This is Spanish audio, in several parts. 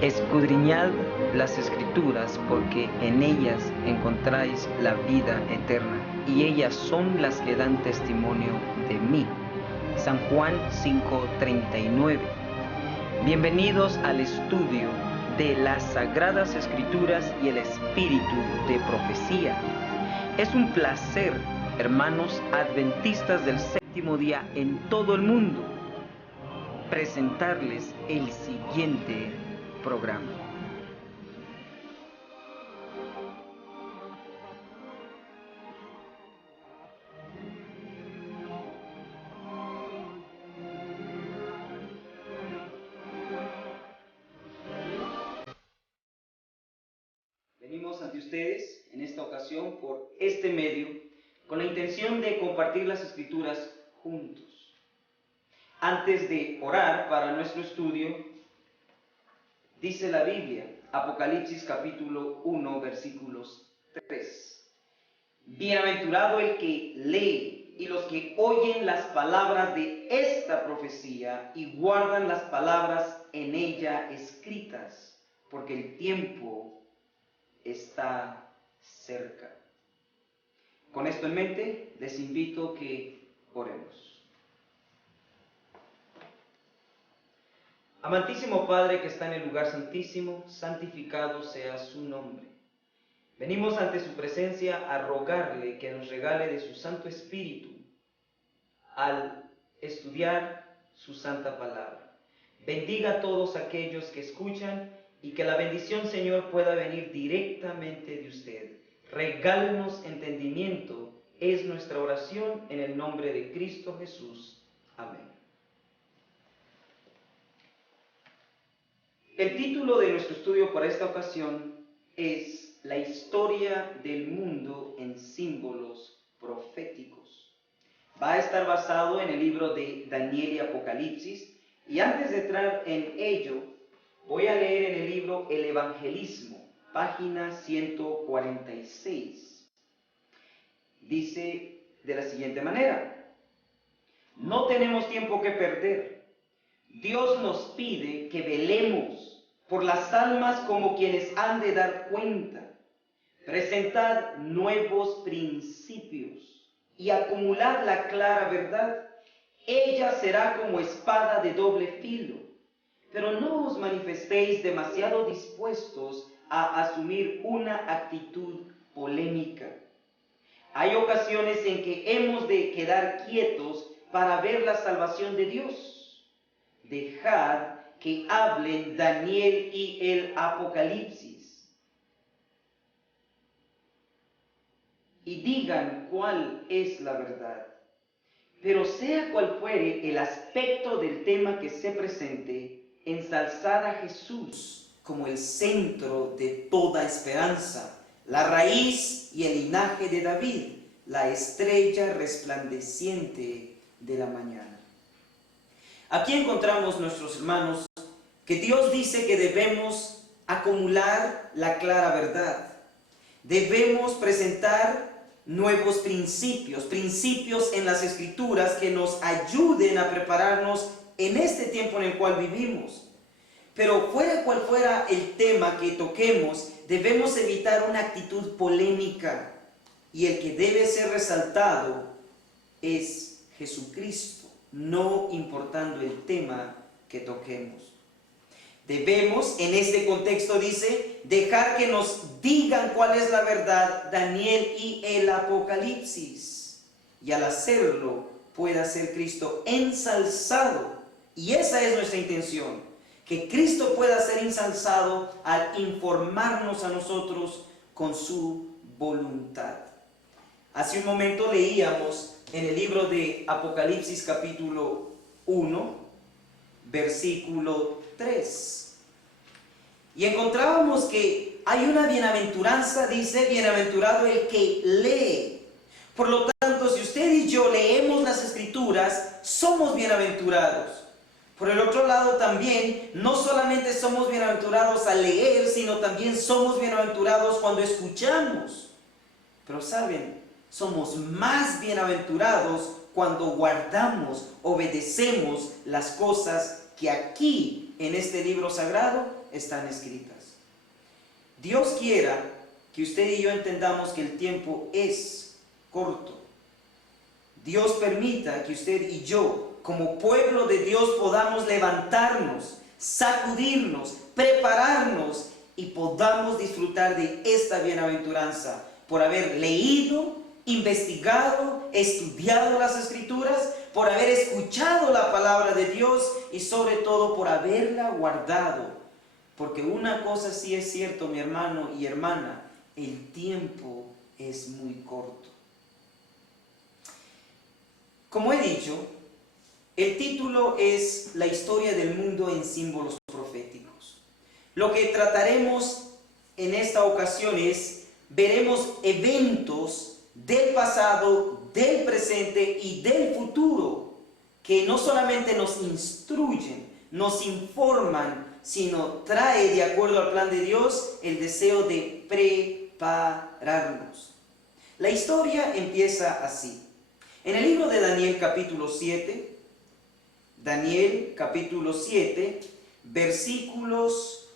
Escudriñad las Escrituras, porque en ellas encontráis la vida eterna, y ellas son las que dan testimonio de mí. San Juan 5:39. Bienvenidos al estudio de las Sagradas Escrituras y el espíritu de profecía. Es un placer, hermanos adventistas del séptimo día en todo el mundo, presentarles el siguiente programa. Venimos ante ustedes en esta ocasión por este medio con la intención de compartir las Escrituras juntos. Antes de orar para nuestro estudio, dice la Biblia, Apocalipsis capítulo 1, versículos 3. Bienaventurado el que lee y los que oyen las palabras de esta profecía y guardan las palabras en ella escritas, porque el tiempo está cerca. Con esto en mente, les invito a que oremos. Amantísimo Padre que está en el lugar santísimo, santificado sea su nombre. Venimos ante su presencia a rogarle que nos regale de su Santo Espíritu al estudiar su santa palabra. Bendiga a todos aquellos que escuchan y que la bendición, Señor, pueda venir directamente de usted. Regálenos entendimiento, es nuestra oración en el nombre de Cristo Jesús. Amén. El título de nuestro estudio para esta ocasión es La historia del mundo en símbolos proféticos. Va a estar basado en el libro de Daniel y Apocalipsis, y antes de entrar en ello, voy a leer en el libro El Evangelismo, página 146. Dice de la siguiente manera: no tenemos tiempo que perder. Dios nos pide que velemos por las almas como quienes han de dar cuenta. Presentad nuevos principios y acumulad la clara verdad. Ella será como espada de doble filo. Pero no os manifestéis demasiado dispuestos a asumir una actitud polémica. Hay ocasiones en que hemos de quedar quietos para ver la salvación de Dios. Dejad que hablen Daniel y el Apocalipsis y digan cuál es la verdad. Pero sea cual fuere el aspecto del tema que se presente, ensalzad a Jesús como el centro de toda esperanza, la raíz y el linaje de David, la estrella resplandeciente de la mañana. Aquí encontramos, nuestros hermanos, que Dios dice que debemos acumular la clara verdad. Debemos presentar nuevos principios en las Escrituras que nos ayuden a prepararnos en este tiempo en el cual vivimos. Pero fuera cual fuera el tema que toquemos, debemos evitar una actitud polémica, y el que debe ser resaltado es Jesucristo, no importando el tema que toquemos. Debemos, en este contexto dice, dejar que nos digan cuál es la verdad Daniel y el Apocalipsis, y al hacerlo pueda ser Cristo ensalzado, y esa es nuestra intención, que Cristo pueda ser ensalzado al informarnos a nosotros con su voluntad. Hace un momento leíamos en el libro de Apocalipsis capítulo 1, versículo 3. Y encontrábamos que hay una bienaventuranza, dice, bienaventurado el que lee. Por lo tanto, si usted y yo leemos las Escrituras, somos bienaventurados. Por el otro lado también, no solamente somos bienaventurados al leer, sino también somos bienaventurados cuando escuchamos. Pero saben, somos más bienaventurados cuando guardamos, obedecemos las cosas que aquí en este libro sagrado están escritas. Dios quiera que usted y yo entendamos que el tiempo es corto. Dios permita que usted y yo, como pueblo de Dios, podamos levantarnos, sacudirnos, prepararnos y podamos disfrutar de esta bienaventuranza por haber leído, investigado, estudiado las Escrituras, por haber escuchado la palabra de Dios y sobre todo por haberla guardado. Porque una cosa sí es cierto, mi hermano y hermana, el tiempo es muy corto. Como he dicho, el título es La historia del mundo en símbolos proféticos. Lo que trataremos en esta ocasión es, veremos eventos del pasado, del presente y del futuro que no solamente nos instruyen, nos informan, sino trae, de acuerdo al plan de Dios, el deseo de prepararnos. La historia empieza así. En el libro de Daniel capítulo 7, versículos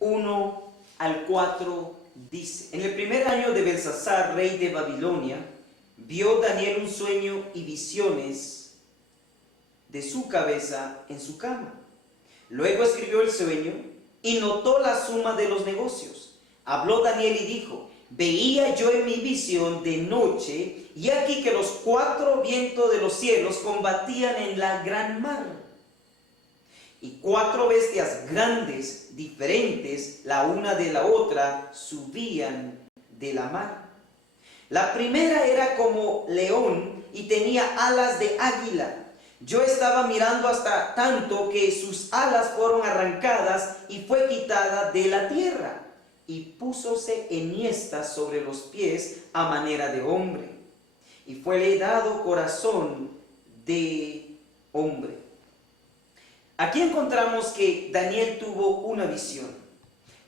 1 al 4 dice: En el primer año de Belsasar, rey de Babilonia, vio Daniel un sueño y visiones de su cabeza en su cama. Luego escribió el sueño y notó la suma de los negocios. Habló Daniel y dijo: Veía yo en mi visión de noche, y aquí que los 4 vientos de los cielos combatían en la gran mar. Y 4 bestias grandes, diferentes la una de la otra, subían de la mar. La primera era como león y tenía alas de águila. Yo estaba mirando hasta tanto que sus alas fueron arrancadas y fue quitada de la tierra, y púsose enhiesta sobre los pies a manera de hombre, y fuele dado corazón de hombre. Aquí encontramos que Daniel tuvo una visión.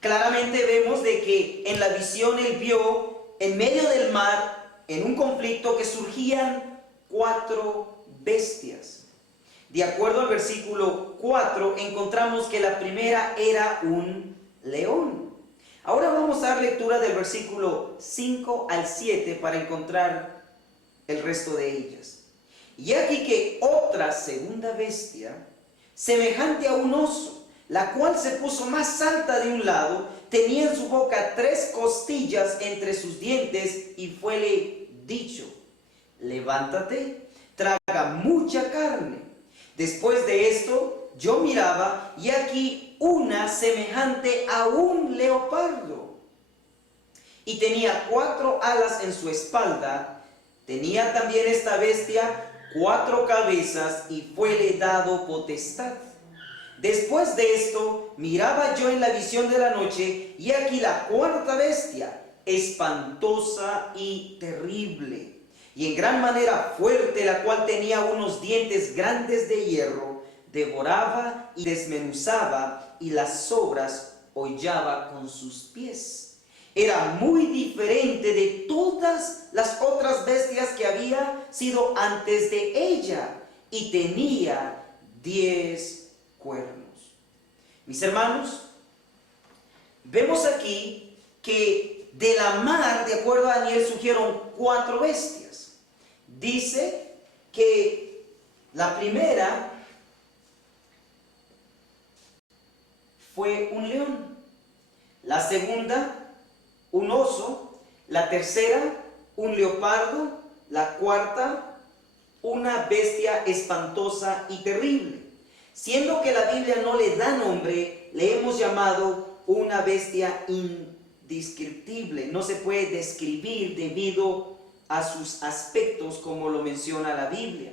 Claramente vemos de que en la visión él vio en medio del mar, en un conflicto, que surgían 4 bestias. De acuerdo al versículo 4, encontramos que la primera era un león. Ahora vamos a dar lectura del versículo 5 al 7 para encontrar el resto de ellas. Y aquí que otra segunda bestia, semejante a un oso, la cual se puso más alta de un lado, tenía en su boca 3 costillas entre sus dientes, y fuele dicho: levántate, traga mucha carne. Después de esto yo miraba, y aquí una semejante a un leopardo, y tenía 4 alas en su espalda. Tenía también esta bestia 4 cabezas, y fuele dado potestad. Después de esto miraba yo en la visión de la noche, y aquí la 4ª bestia, espantosa y terrible, y en gran manera fuerte, la cual tenía unos dientes grandes de hierro, devoraba y desmenuzaba, y las sobras hollaba con sus pies. Era muy diferente de todas las otras bestias que había sido antes de ella, y tenía 10 cuernos. Mis hermanos, vemos aquí que de la mar, de acuerdo a Daniel, surgieron 4 bestias. Dice que la primera fue un león, la segunda un oso, la tercera un leopardo, la 4ª una bestia espantosa y terrible. Siendo que la Biblia no le da nombre, le hemos llamado una bestia indescriptible. No se puede describir debido a sus aspectos como lo menciona la Biblia.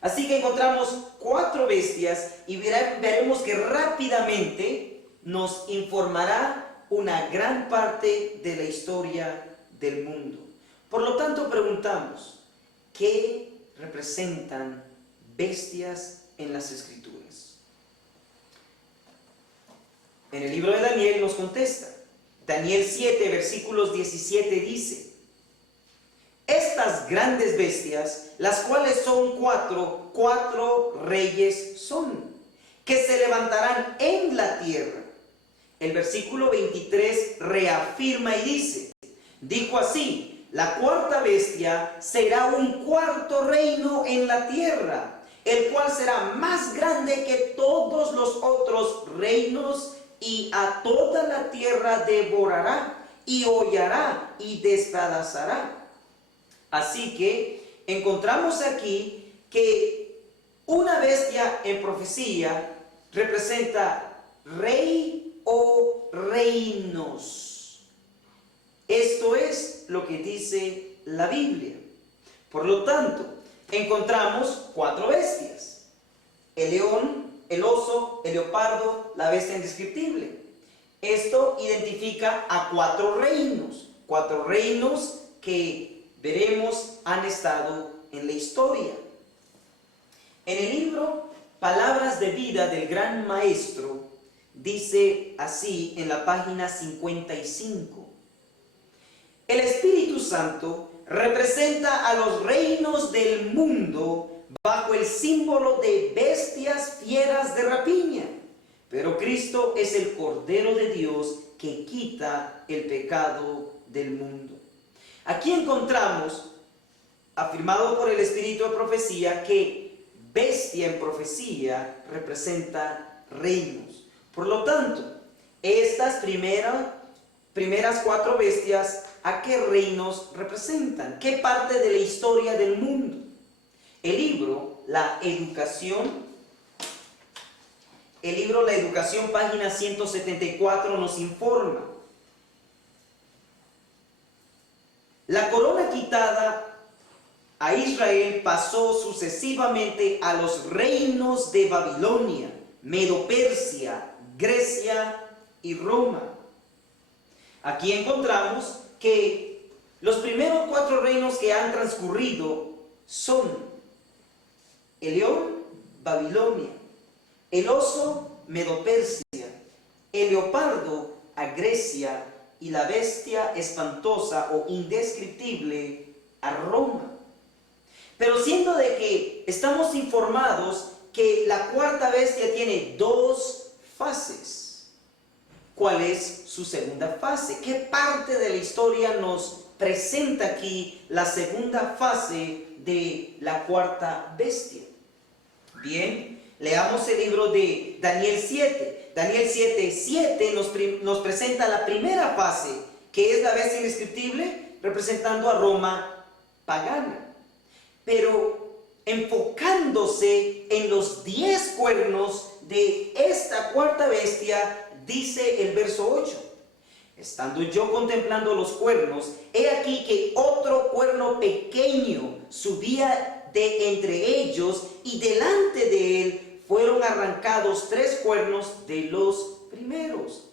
Así que encontramos 4 bestias, y veremos que rápidamente nos informará una gran parte de la historia del mundo. Por lo tanto, preguntamos: ¿qué representan bestias en las Escrituras? En el libro de Daniel nos contesta. Daniel 7, versículos 17 dice: Estas grandes bestias, las cuales son 4 reyes son, que se levantarán en la tierra. El versículo 23 reafirma y dice, dijo así, la cuarta bestia será un cuarto reino en la tierra, el cual será más grande que todos los otros reinos, y a toda la tierra devorará, y hollará, y despedazará. Así que encontramos aquí que una bestia en profecía representa rey o reinos. Esto es lo que dice la Biblia. Por lo tanto, encontramos 4 bestias: el león, el oso, el leopardo, la bestia indescriptible. Esto identifica a 4 reinos que veremos han estado en la historia. En el libro Palabras de Vida del Gran Maestro, dice así en la página 55. El Espíritu Santo representa a los reinos del mundo bajo el símbolo de bestias fieras de rapiña, pero Cristo es el Cordero de Dios que quita el pecado del mundo. Aquí encontramos, afirmado por el Espíritu de profecía, que bestia en profecía representa reinos. Por lo tanto, estas primeras 4 bestias, ¿a qué reinos representan? ¿Qué parte de la historia del mundo? El libro La Educación, página 174, nos informa: la corona quitada a Israel pasó sucesivamente a los reinos de Babilonia, Medo-Persia, Grecia y Roma. Aquí encontramos que los primeros 4 reinos que han transcurrido son el león, Babilonia; el oso, Medo-Persia; el leopardo, a Grecia; y la bestia espantosa o indescriptible, a Roma. Pero siendo de que estamos informados que la cuarta bestia tiene 2 fases, ¿cuál es su segunda fase? ¿Qué parte de la historia nos presenta aquí la segunda fase de la cuarta bestia? Bien, leamos el libro de Daniel 7. Daniel 7:7 nos presenta la primera fase, que es la bestia indescriptible, representando a Roma pagana. Pero enfocándose en los 10 cuernos de esta cuarta bestia, dice el verso 8: estando yo contemplando los cuernos, he aquí que otro cuerno pequeño subía de entre ellos, y delante de él fueron arrancados 3 cuernos de los primeros.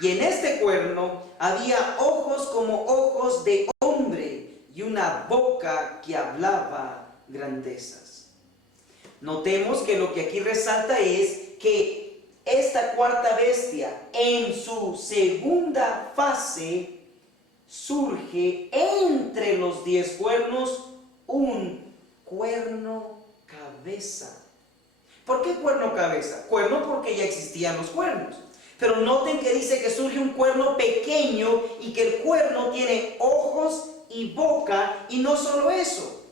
Y en este cuerno había ojos como ojos de hombre, y una boca que hablaba grandezas. Notemos que lo que aquí resalta es que esta cuarta bestia, en su segunda fase, surge entre los 10 cuernos un cuerno cabeza. ¿Por qué cuerno cabeza? Cuerno porque ya existían los cuernos. Pero noten que dice que surge un cuerno pequeño y que el cuerno tiene ojos y boca, y no solo eso.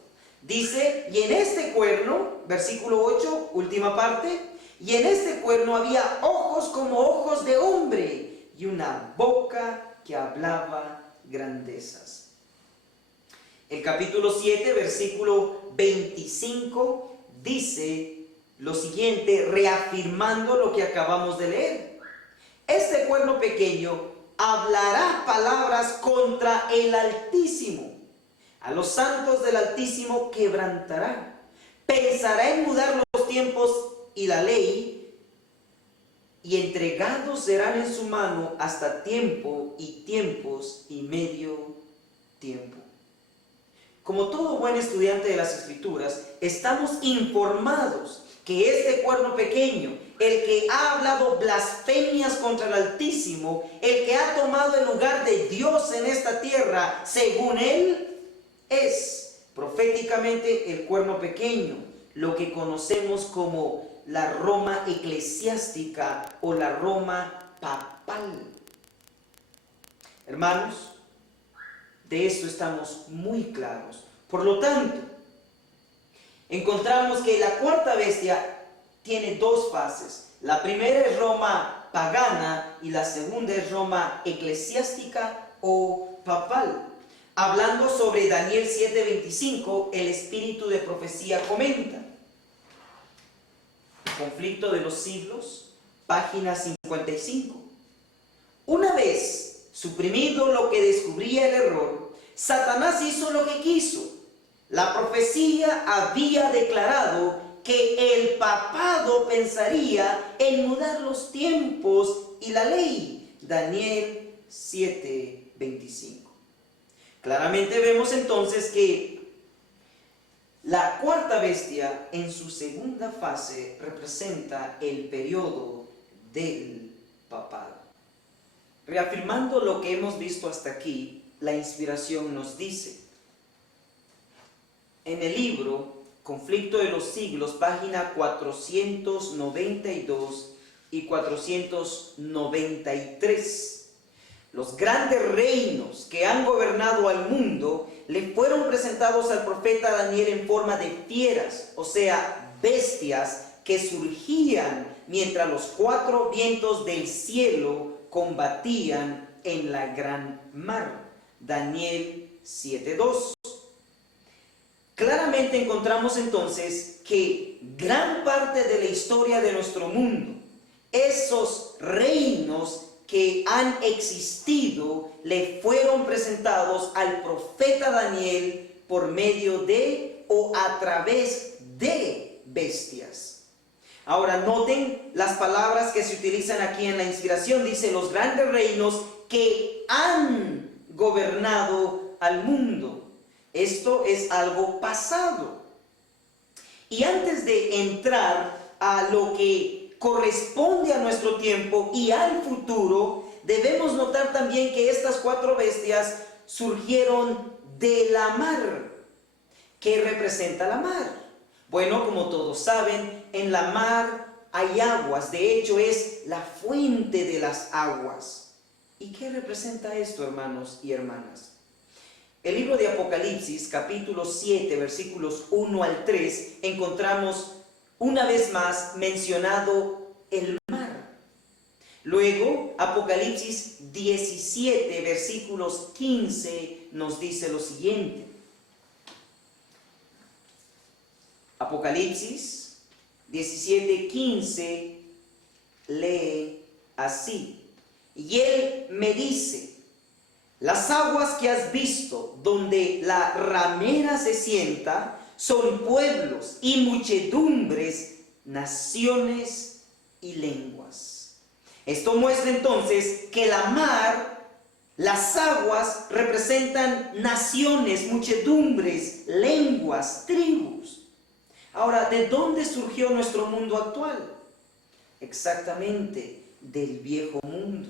Dice, y en este cuerno, versículo 8, última parte, y en este cuerno había ojos como ojos de hombre, y una boca que hablaba grandezas. El capítulo 7, versículo 25, dice lo siguiente, reafirmando lo que acabamos de leer: este cuerno pequeño hablará palabras contra el Altísimo, a los santos del Altísimo quebrantará, pensará en mudar los tiempos y la ley, y entregados serán en su mano hasta tiempo y tiempos y medio tiempo. Como todo buen estudiante de las Escrituras, estamos informados que este cuerno pequeño, el que ha hablado blasfemias contra el Altísimo, el que ha tomado el lugar de Dios en esta tierra, según él, es proféticamente el cuerno pequeño, lo que conocemos como la Roma eclesiástica o la Roma papal. Hermanos, de esto estamos muy claros. Por lo tanto, encontramos que la cuarta bestia tiene dos fases. La primera es Roma pagana y la segunda es Roma eclesiástica o papal. Hablando sobre Daniel 7:25, el espíritu de profecía comenta: Conflicto de los siglos, página 55. Una vez suprimido lo que descubría el error, Satanás hizo lo que quiso. La profecía había declarado que el papado pensaría en mudar los tiempos y la ley. Daniel 7:25. Claramente vemos entonces que la cuarta bestia en su segunda fase representa el periodo del papado. Reafirmando lo que hemos visto hasta aquí, la inspiración nos dice: en el libro Conflicto de los Siglos, página 492 y 493, los grandes reinos que han gobernado al mundo le fueron presentados al profeta Daniel en forma de fieras, o sea, bestias que surgían mientras los cuatro vientos del cielo combatían en la gran mar. Daniel 7:2. Claramente encontramos entonces que gran parte de la historia de nuestro mundo, esos reinos que han existido, le fueron presentados al profeta Daniel por medio de o a través de bestias. Ahora noten las palabras que se utilizan aquí en la inspiración. Dice: los grandes reinos que han gobernado al mundo. Esto es algo pasado. Y antes de entrar a lo que corresponde a nuestro tiempo y al futuro, debemos notar también que estas cuatro bestias surgieron de la mar. ¿Qué representa la mar? Bueno, como todos saben, en la mar hay aguas. De hecho, es la fuente de las aguas. ¿Y qué representa esto, hermanos y hermanas? El libro de Apocalipsis, capítulo 7, versículos 1 al 3, encontramos una vez más mencionado el mar. Luego, Apocalipsis 17, versículos 15, nos dice lo siguiente. Apocalipsis 17, 15 lee así: y él me dice: las aguas que has visto, donde la ramera se sienta, son pueblos y muchedumbres, naciones y lenguas. Esto muestra entonces que la mar, las aguas, representan naciones, muchedumbres, lenguas, tribus. Ahora, ¿de dónde surgió nuestro mundo actual? Exactamente, del viejo mundo.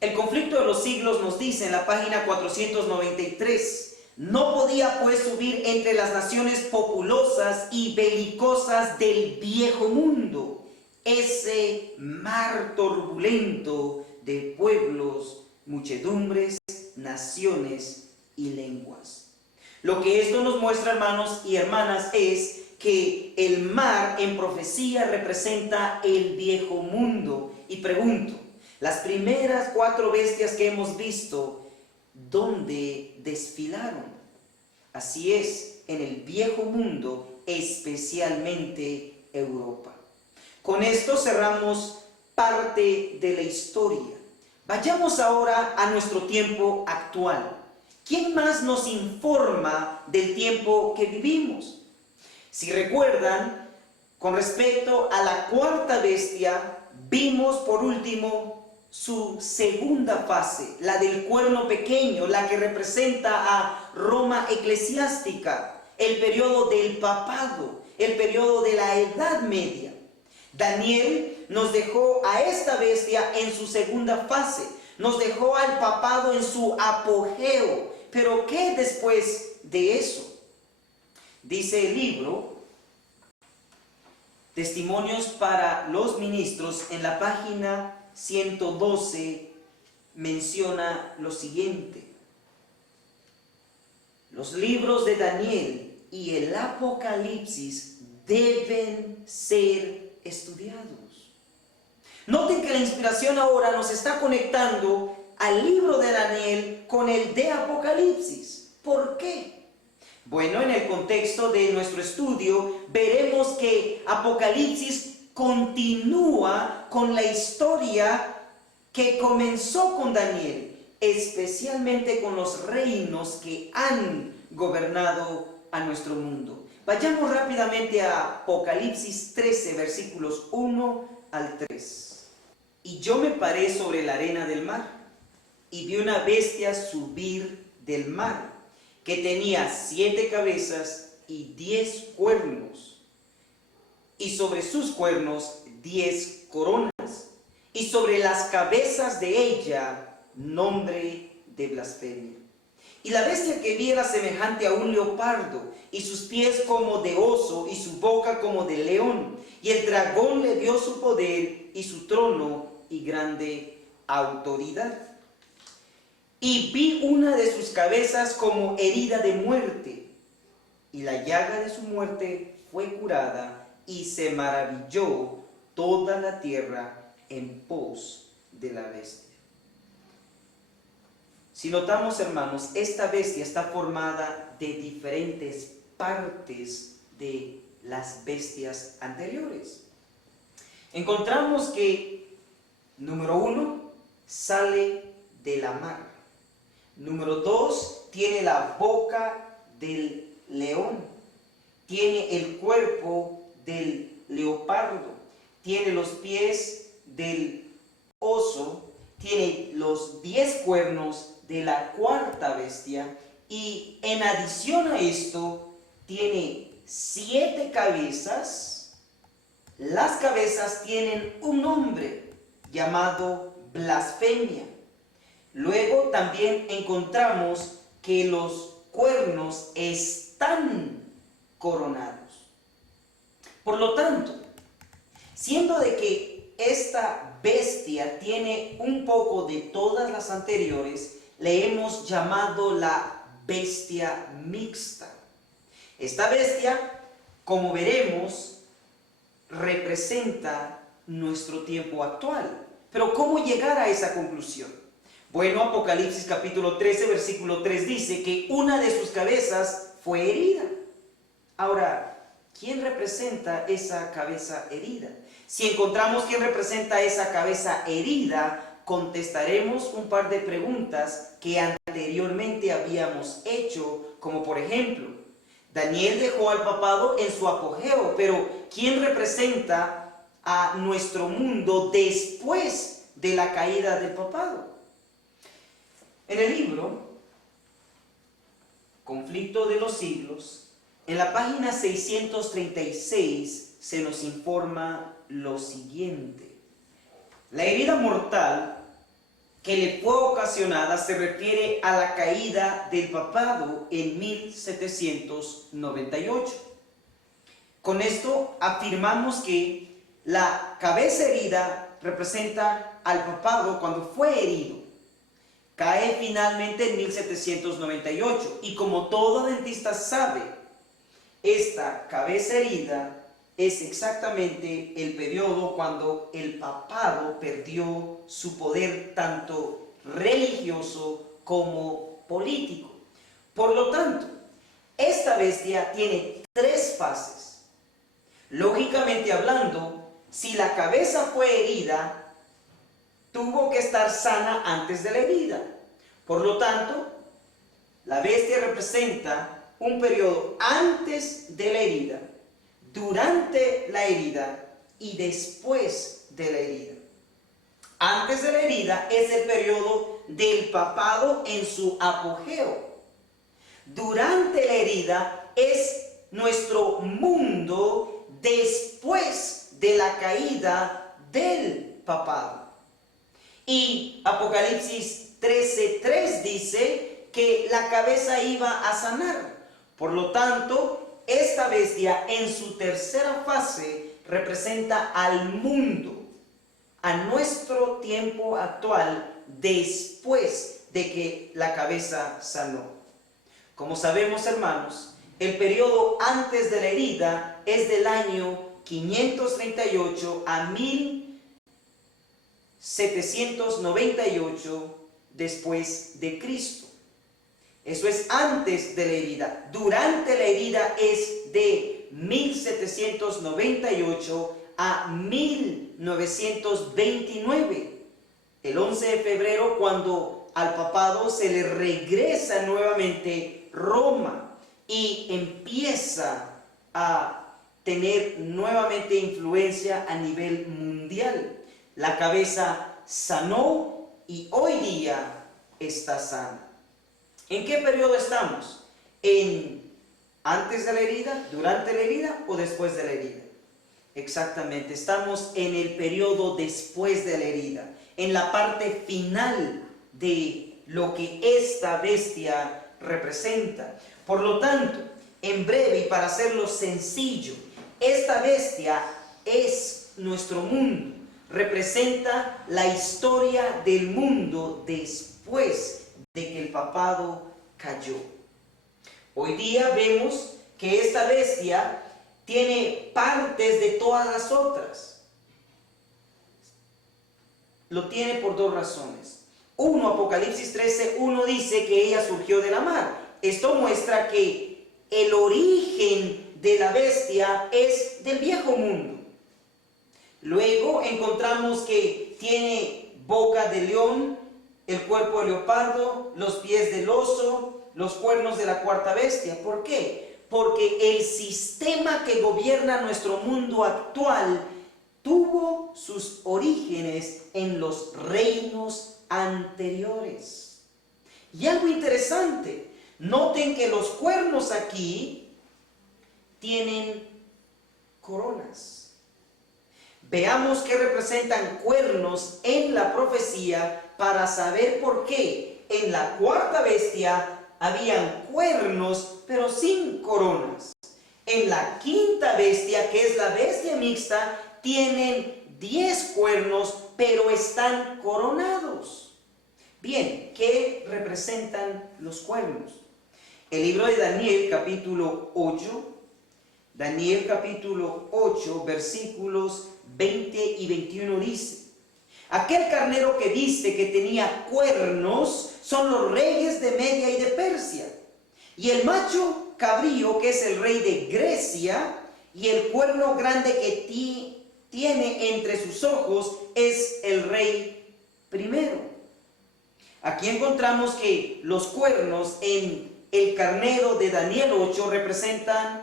El conflicto de los siglos nos dice en la página 493: no podía pues subir entre las naciones populosas y belicosas del viejo mundo ese mar turbulento de pueblos, muchedumbres, naciones y lenguas. Lo que esto nos muestra, hermanos y hermanas, es que el mar en profecía representa el viejo mundo. Y pregunto, las primeras cuatro bestias que hemos visto, ¿dónde desfilaron? Así es, en el viejo mundo, especialmente Europa. Con esto cerramos parte de la historia. Vayamos ahora a nuestro tiempo actual. ¿Quién más nos informa del tiempo que vivimos? Si recuerdan, con respecto a la cuarta bestia, vimos por último su segunda fase, la del cuerno pequeño, la que representa a Roma eclesiástica, el periodo del papado, el periodo de la Edad Media. Daniel nos dejó a esta bestia en su segunda fase, nos dejó al papado en su apogeo. Pero ¿qué después de eso? Dice el libro Testimonios para los ministros, en la página 112 menciona lo siguiente: los libros de Daniel y el Apocalipsis deben ser estudiados. Noten que la inspiración ahora nos está conectando al libro de Daniel con el de Apocalipsis. ¿Por qué? Bueno, en el contexto de nuestro estudio veremos que Apocalipsis continúa con la historia que comenzó con Daniel, especialmente con los reinos que han gobernado a nuestro mundo. Vayamos rápidamente a Apocalipsis 13, versículos 1 al 3. Y yo me paré sobre la arena del mar, y vi una bestia subir del mar, que tenía 7 cabezas y 10 cuernos, y sobre sus cuernos 10 coronas, y sobre las cabezas de ella nombre de blasfemia. Y la bestia que vi era semejante a un leopardo, y sus pies como de oso, y su boca como de león. Y el dragón le dio su poder, y su trono, y grande autoridad. Y vi una de sus cabezas como herida de muerte, y la llaga de su muerte fue curada, y se maravilló toda la tierra en pos de la bestia. Si notamos, hermanos, esta bestia está formada de diferentes partes de las bestias anteriores. Encontramos que, número 1, sale de la mar. Número 2, tiene la boca del león, tiene el cuerpo del leopardo, tiene los pies del oso, tiene los 10 cuernos de la cuarta bestia, y en adición a esto tiene 7 cabezas. Las cabezas tienen un nombre llamado blasfemia. Luego también encontramos que los cuernos están coronados. Por lo tanto, siendo de que esta bestia tiene un poco de todas las anteriores, le hemos llamado la bestia mixta. Esta bestia, como veremos, representa nuestro tiempo actual. Pero ¿cómo llegar a esa conclusión? Bueno, Apocalipsis capítulo 13, versículo 3 dice que una de sus cabezas fue herida. Ahora, ¿quién representa esa cabeza herida? Si encontramos quién representa esa cabeza herida, contestaremos un par de preguntas que anteriormente habíamos hecho, como por ejemplo, Daniel dejó al papado en su apogeo, pero ¿quién representa a nuestro mundo después de la caída del papado? En el libro Conflicto de los Siglos, en la página 636 se nos informa lo siguiente: la herida mortal que le fue ocasionada se refiere a la caída del papado en 1798. Con esto afirmamos que la cabeza herida representa al papado cuando fue herido. Cae finalmente en 1798, y como todo adventista sabe, esta cabeza herida es exactamente el periodo cuando el papado perdió su poder tanto religioso como político. Por lo tanto, esta bestia tiene 3 fases. Lógicamente hablando, si la cabeza fue herida, tuvo que estar sana antes de la herida. Por lo tanto, la bestia representa un periodo antes de la herida, durante la herida y después de la herida. Antes de la herida es el periodo del papado en su apogeo. Durante la herida es nuestro mundo después de la caída del papado. Y Apocalipsis 13:3 dice que la cabeza iba a sanar. Por lo tanto, esta bestia en su tercera fase representa al mundo, a nuestro tiempo actual, después de que la cabeza sanó. Como sabemos, hermanos, el periodo antes de la herida es del año 538 a 1798 después de Cristo. Eso es antes de la herida. Durante la herida es de 1798 a 1929. El 11 de febrero, cuando al papado se le regresa nuevamente Roma y empieza a tener nuevamente influencia a nivel mundial. La cabeza sanó y hoy día está sana. ¿En qué periodo estamos? ¿Antes de la herida, durante la herida o después de la herida? Exactamente, estamos en el periodo después de la herida, en la parte final de lo que esta bestia representa. Por lo tanto, en breve y para hacerlo sencillo, esta bestia es nuestro mundo, representa la historia del mundo después de que el papado cayó. Hoy día vemos que esta bestia tiene partes de todas las otras. Lo tiene por dos razones. Uno, Apocalipsis 13:1 dice que ella surgió de la mar. Esto muestra que el origen de la bestia es del viejo mundo. Luego encontramos que tiene boca de león, el cuerpo de leopardo, los pies del oso, los cuernos de la cuarta bestia. ¿Por qué? Porque el sistema que gobierna nuestro mundo actual tuvo sus orígenes en los reinos anteriores. Y algo interesante, noten que los cuernos aquí tienen coronas. Veamos qué representan cuernos en la profecía para saber por qué en la cuarta bestia habían cuernos pero sin coronas. En la quinta bestia, que es la bestia mixta, tienen 10 cuernos pero están coronados. Bien, ¿qué representan los cuernos? El libro de Daniel capítulo 8, Daniel capítulo 8 versículos 20 y 21 dice: aquel carnero que viste que tenía cuernos son los reyes de Media y de Persia, y el macho cabrío que es el rey de Grecia, y el cuerno grande que tiene entre sus ojos es el rey primero. Aquí encontramos que los cuernos en el carnero de Daniel 8 representan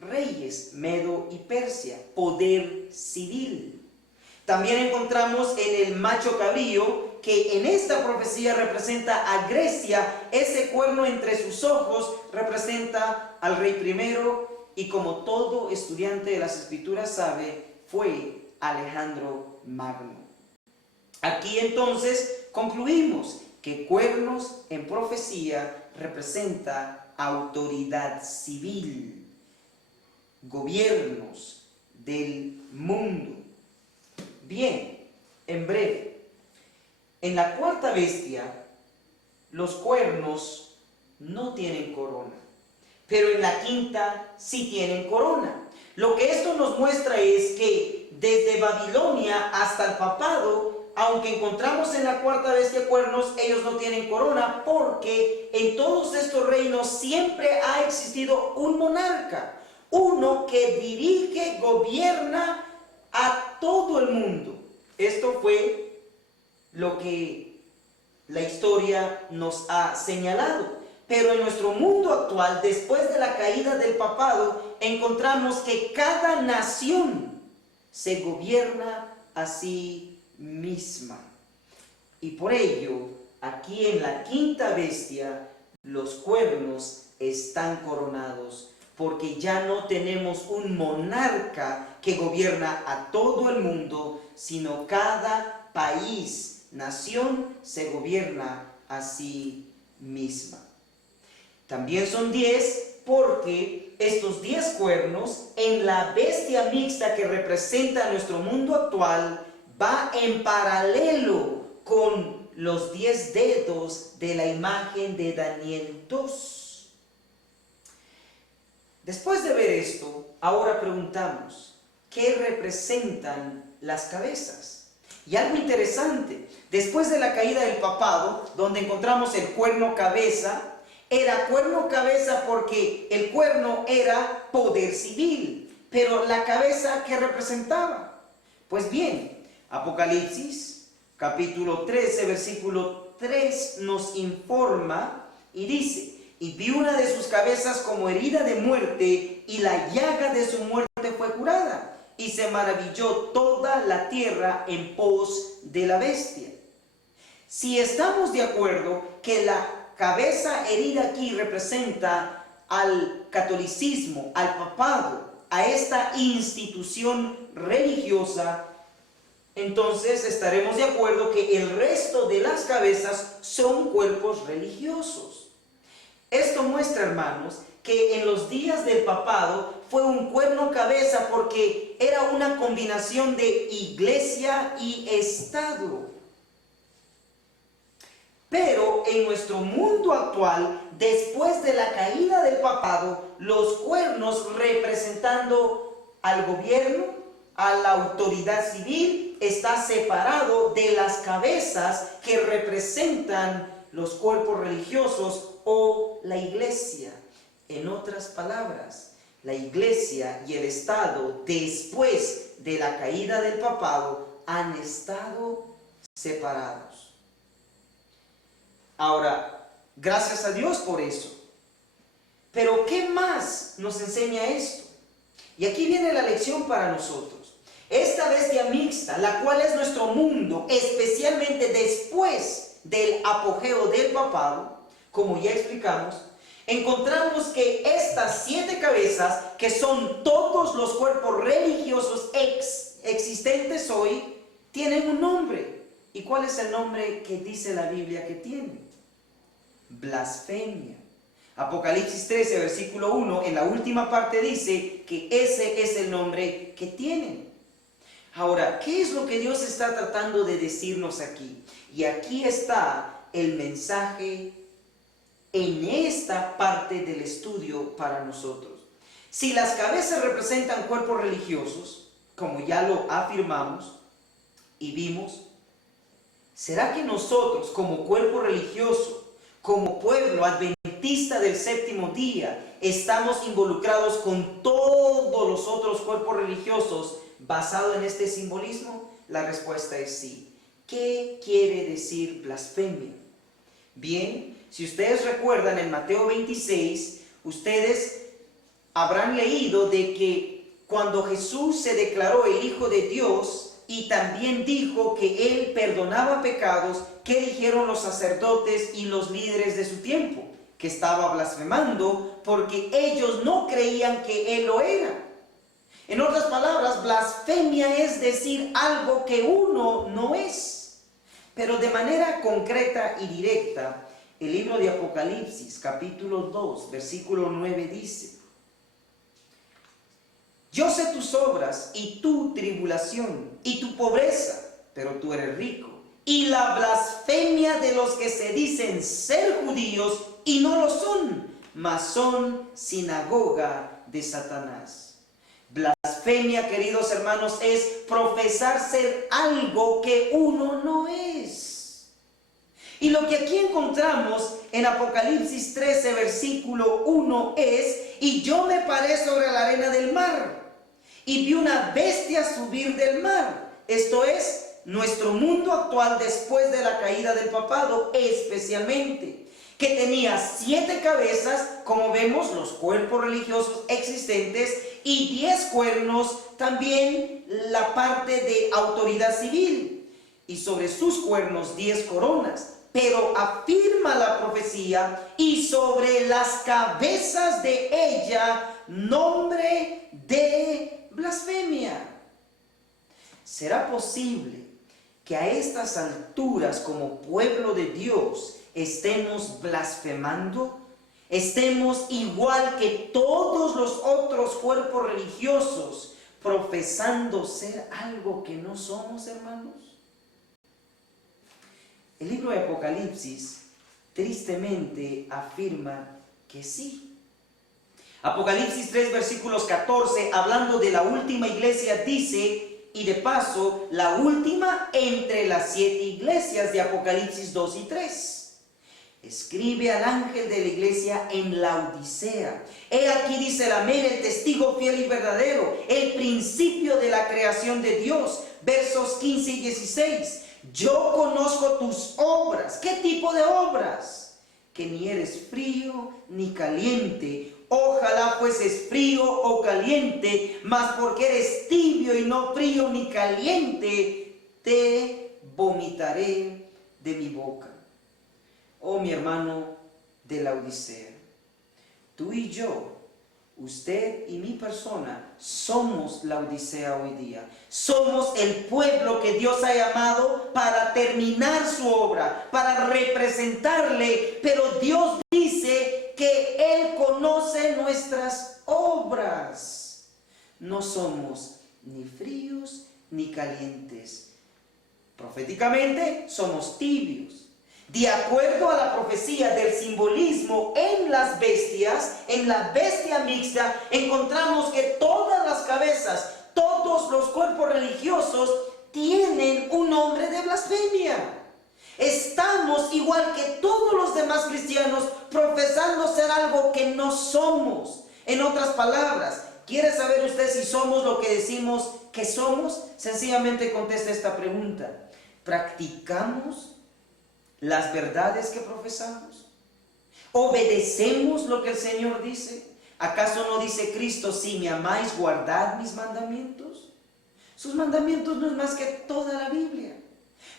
reyes, Medo y Persia, poder civil. También encontramos en el macho cabrío que en esta profecía representa a Grecia. Ese cuerno entre sus ojos representa al rey primero, y como todo estudiante de las escrituras sabe, fue Alejandro Magno. Aquí entonces concluimos que cuernos en profecía representa autoridad civil, gobiernos del mundo. Bien, en breve, en la cuarta bestia los cuernos no tienen corona, pero en la quinta sí tienen corona. Lo que esto nos muestra es que desde Babilonia hasta el papado, aunque encontramos en la cuarta bestia cuernos, ellos no tienen corona, porque en todos estos reinos siempre ha existido un monarca, uno que dirige, gobierna a todo el mundo. Esto fue lo que la historia nos ha señalado. Pero en nuestro mundo actual, después de la caída del papado, encontramos que cada nación se gobierna a sí misma. Y por ello, aquí en la quinta bestia, los cuernos están coronados, porque ya no tenemos un monarca que gobierna a todo el mundo, sino cada país, nación, se gobierna a sí misma. También son 10 porque estos 10 cuernos en la bestia mixta que representa nuestro mundo actual va en paralelo con los 10 dedos de la imagen de Daniel 2. Después de ver esto, ahora preguntamos, ¿qué representan las cabezas? Y algo interesante, después de la caída del papado, donde encontramos el cuerno cabeza, era cuerno cabeza porque el cuerno era poder civil, pero la cabeza, ¿qué representaba? Pues bien, Apocalipsis capítulo 13, versículo 3 nos informa y dice: y vi una de sus cabezas como herida de muerte, y la llaga de su muerte fue curada, y se maravilló toda la tierra en pos de la bestia. Si estamos de acuerdo que la cabeza herida aquí representa al catolicismo, al papado, a esta institución religiosa, entonces estaremos de acuerdo que el resto de las cabezas son cuerpos religiosos. Esto muestra, hermanos, que en los días del papado fue un cuerno cabeza porque era una combinación de iglesia y Estado. Pero en nuestro mundo actual, después de la caída del papado, los cuernos representando al gobierno, a la autoridad civil, está separado de las cabezas que representan los cuerpos religiosos o la iglesia. En otras palabras, la iglesia y el Estado, después de la caída del papado, han estado separados. Ahora, gracias a Dios por eso. Pero ¿qué más nos enseña esto? Y aquí viene la lección para nosotros. Esta bestia mixta, la cual es nuestro mundo, especialmente después del apogeo del papado, como ya explicamos, encontramos que estas 7 cabezas, que son todos los cuerpos religiosos existentes hoy, tienen un nombre. ¿Y cuál es el nombre que dice la Biblia que tiene? Blasfemia. Apocalipsis 13, versículo 1, en la última parte dice que ese es el nombre que tienen. Ahora, ¿qué es lo que Dios está tratando de decirnos aquí? Y aquí está el mensaje en esta parte del estudio para nosotros. Si las cabezas representan cuerpos religiosos, como ya lo afirmamos y vimos, ¿será que nosotros como cuerpo religioso, como pueblo adventista del séptimo día, estamos involucrados con todos los otros cuerpos religiosos basados en este simbolismo? La respuesta es sí. ¿Qué quiere decir blasfemia? Bien, si ustedes recuerdan en Mateo 26, ustedes habrán leído de que cuando Jesús se declaró el Hijo de Dios y también dijo que Él perdonaba pecados, ¿qué dijeron los sacerdotes y los líderes de su tiempo? Que estaba blasfemando porque ellos no creían que Él lo era. En otras palabras, blasfemia es decir algo que uno no es. Pero de manera concreta y directa, el libro de Apocalipsis, capítulo 2, versículo 9 dice: yo sé tus obras y tu tribulación y tu pobreza, pero tú eres rico. Y la blasfemia de los que se dicen ser judíos y no lo son, mas son sinagoga de Satanás. Blasfemia, queridos hermanos, es profesar ser algo que uno no es. Y lo que aquí encontramos en Apocalipsis 13, versículo 1 es: y yo me paré sobre la arena del mar, y vi una bestia subir del mar. Esto es nuestro mundo actual después de la caída del papado, especialmente, que tenía 7 cabezas, como vemos, los cuerpos religiosos existentes, y 10 cuernos, también la parte de autoridad civil, y sobre sus cuernos 10 coronas. Pero afirma la profecía: y sobre las cabezas de ella nombre de blasfemia. ¿Será posible que a estas alturas, como pueblo de Dios, estemos blasfemando? estemos igual que todos los otros cuerpos religiosos, profesando ser algo que no somos, hermanos? El libro de Apocalipsis tristemente afirma que sí. Apocalipsis 3, versículos 14, hablando de la última iglesia, dice, y de paso, la última entre las 7 iglesias de Apocalipsis 2 y 3. Escribe al ángel de la iglesia en Laodicea. He aquí, dice el amén, el testigo fiel y verdadero, el principio de la creación de Dios. Versos 15 y 16. Yo conozco tus obras. ¿Qué tipo de obras? Que ni eres frío ni caliente. Ojalá fueses frío o caliente, mas porque eres tibio y no frío ni caliente, te vomitaré de mi boca. Oh, mi hermano de Laodicea, tú y yo, usted y mi persona, somos Laodicea hoy día. Somos el pueblo que Dios ha llamado para terminar su obra, para representarle, pero Dios dice que Él conoce nuestras obras. No somos ni fríos ni calientes. Proféticamente somos tibios. De acuerdo a la profecía del simbolismo en las bestias, en la bestia mixta, encontramos que todas las cabezas, todos los cuerpos religiosos tienen un nombre de blasfemia. Estamos igual que todos los demás cristianos profesando ser algo que no somos. En otras palabras, ¿quiere saber usted si somos lo que decimos que somos? Sencillamente conteste esta pregunta. ¿Practicamos las verdades que profesamos? ¿Obedecemos lo que el Señor dice? ¿Acaso no dice Cristo, si me amáis, guardad mis mandamientos? Sus mandamientos no es más que toda la Biblia.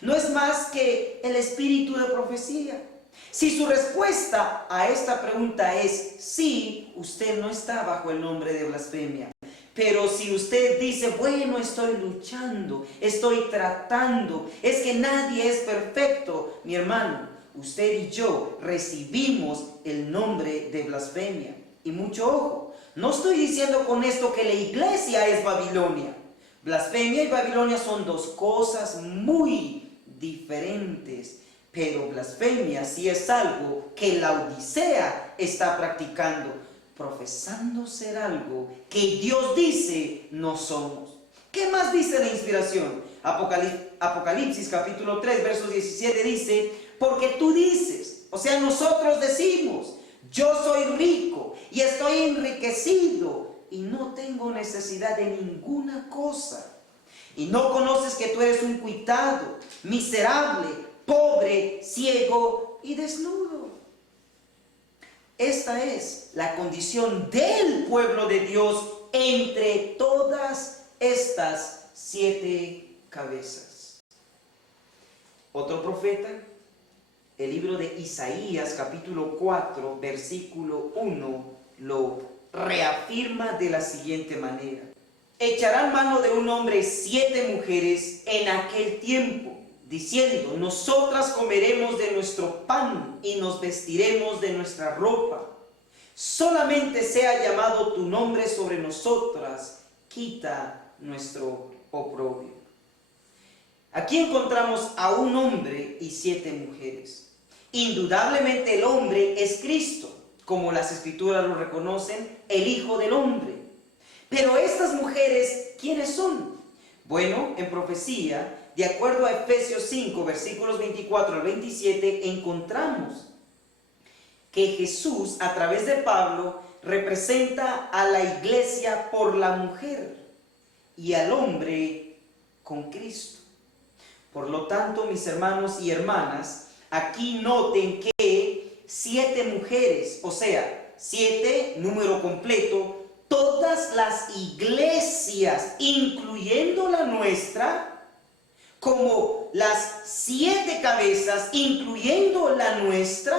No es más que el espíritu de profecía. Si su respuesta a esta pregunta es sí, usted no está bajo el nombre de blasfemia. Pero si usted dice, bueno, estoy luchando, estoy tratando, es que nadie es perfecto, mi hermano, usted y yo recibimos el nombre de blasfemia. Y mucho ojo, no estoy diciendo con esto que la iglesia es Babilonia. Blasfemia y Babilonia son dos cosas muy diferentes. Pero blasfemia sí es algo que Laodicea está practicando, profesando ser algo que Dios dice no somos. ¿Qué más dice la inspiración? Apocalipsis capítulo 3, versos 17 dice, porque tú dices, o sea, nosotros decimos, yo soy rico y estoy enriquecido y no tengo necesidad de ninguna cosa. Y no conoces que tú eres un cuitado, miserable, pobre, ciego y desnudo. Esta es la condición del pueblo de Dios entre todas estas 7 cabezas. Otro profeta, el libro de Isaías capítulo 4 versículo 1 lo reafirma de la siguiente manera. Echarán mano de un hombre 7 mujeres en aquel tiempo, diciendo, nosotras comeremos de nuestro pan y nos vestiremos de nuestra ropa. Solamente sea llamado tu nombre sobre nosotras, quita nuestro oprobio. Aquí encontramos a un hombre y 7 mujeres. Indudablemente el hombre es Cristo, como las escrituras lo reconocen, el Hijo del Hombre. Pero estas mujeres, ¿quiénes son? Bueno, en profecía, de acuerdo a Efesios 5, versículos 24 al 27, encontramos que Jesús, a través de Pablo, representa a la iglesia por la mujer y al hombre con Cristo. Por lo tanto, mis hermanos y hermanas, aquí noten que 7 mujeres, o sea, 7, número completo, todas las iglesias, incluyendo la nuestra, como las 7 cabezas, incluyendo la nuestra,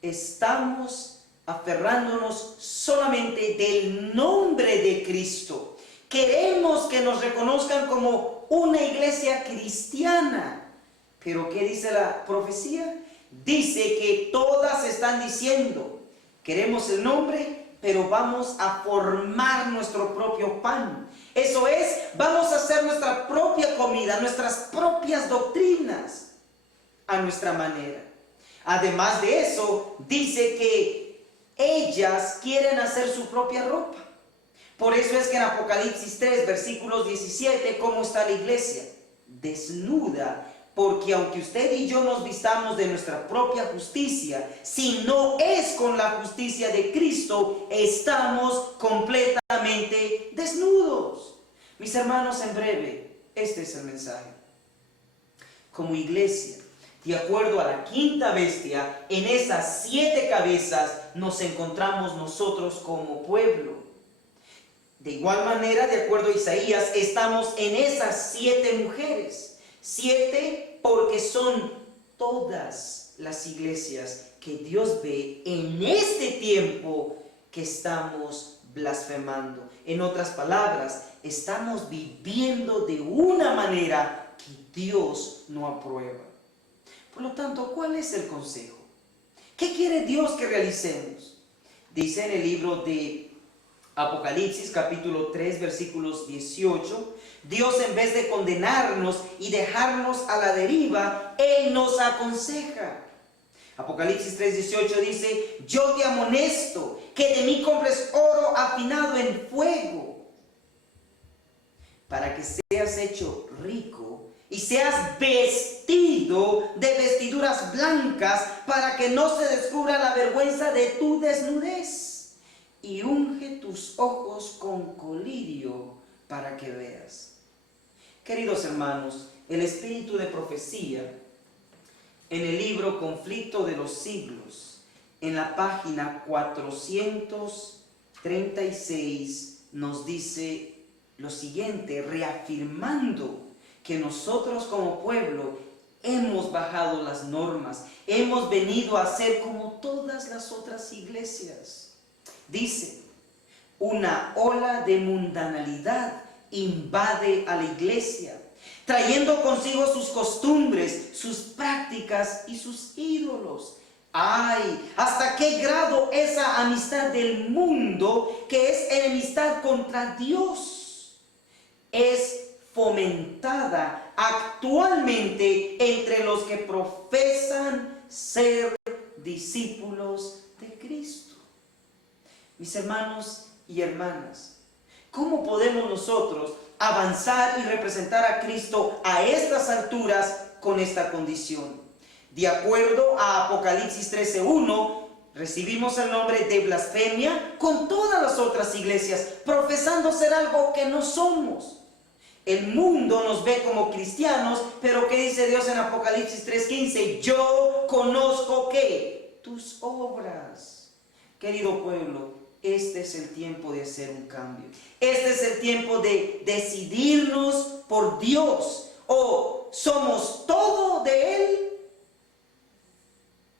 estamos aferrándonos solamente del nombre de Cristo. Queremos que nos reconozcan como una iglesia cristiana. Pero ¿qué dice la profecía? Dice que todas están diciendo, Queremos el nombre, pero vamos a formar nuestro propio pan. Eso es, vamos a hacer nuestra propia comida, nuestras propias doctrinas a nuestra manera. Además de eso, dice que ellas quieren hacer su propia ropa. Por eso es que en Apocalipsis 3, versículos 17, ¿cómo está la iglesia? Desnuda. Porque aunque usted y yo nos vistamos de nuestra propia justicia, si no es con la justicia de Cristo, estamos completamente desnudos. Mis hermanos, en breve, este es el mensaje. Como iglesia, de acuerdo a la quinta bestia, en esas 7 cabezas nos encontramos nosotros como pueblo. De igual manera, de acuerdo a Isaías, estamos en esas 7 mujeres. 7 porque son todas las iglesias que Dios ve en este tiempo que estamos blasfemando. En otras palabras, estamos viviendo de una manera que Dios no aprueba. Por lo tanto, ¿cuál es el consejo? ¿Qué quiere Dios que realicemos? Dice en el libro de Apocalipsis capítulo 3 versículos 18, Dios, en vez de condenarnos y dejarnos a la deriva, Él nos aconseja. Apocalipsis 3:18 dice: yo te amonesto que de mí compres oro afinado en fuego, para que seas hecho rico y seas vestido de vestiduras blancas, para que no se descubra la vergüenza de tu desnudez, y unge tus ojos con colirio para que veas. Queridos hermanos, el espíritu de profecía en el libro Conflicto de los Siglos, en la página 436, nos dice lo siguiente, reafirmando que nosotros como pueblo hemos bajado las normas, hemos venido a ser como todas las otras iglesias. Dice: una ola de mundanalidad invade a la iglesia, trayendo consigo sus costumbres, sus prácticas y sus ídolos. ¡Ay! ¿Hasta qué grado esa amistad del mundo, que es enemistad contra Dios, es fomentada actualmente entre los que profesan ser discípulos de Cristo? Mis hermanos y hermanas, ¿cómo podemos nosotros avanzar y representar a Cristo a estas alturas con esta condición? De acuerdo a Apocalipsis 13:1, recibimos el nombre de blasfemia con todas las otras iglesias, profesando ser algo que no somos. El mundo nos ve como cristianos, pero ¿qué dice Dios en Apocalipsis 3:15? Yo conozco, ¿qué? Tus obras. Querido pueblo, este es el tiempo de hacer un cambio. Este es el tiempo de decidirnos por Dios. O somos todo de Él,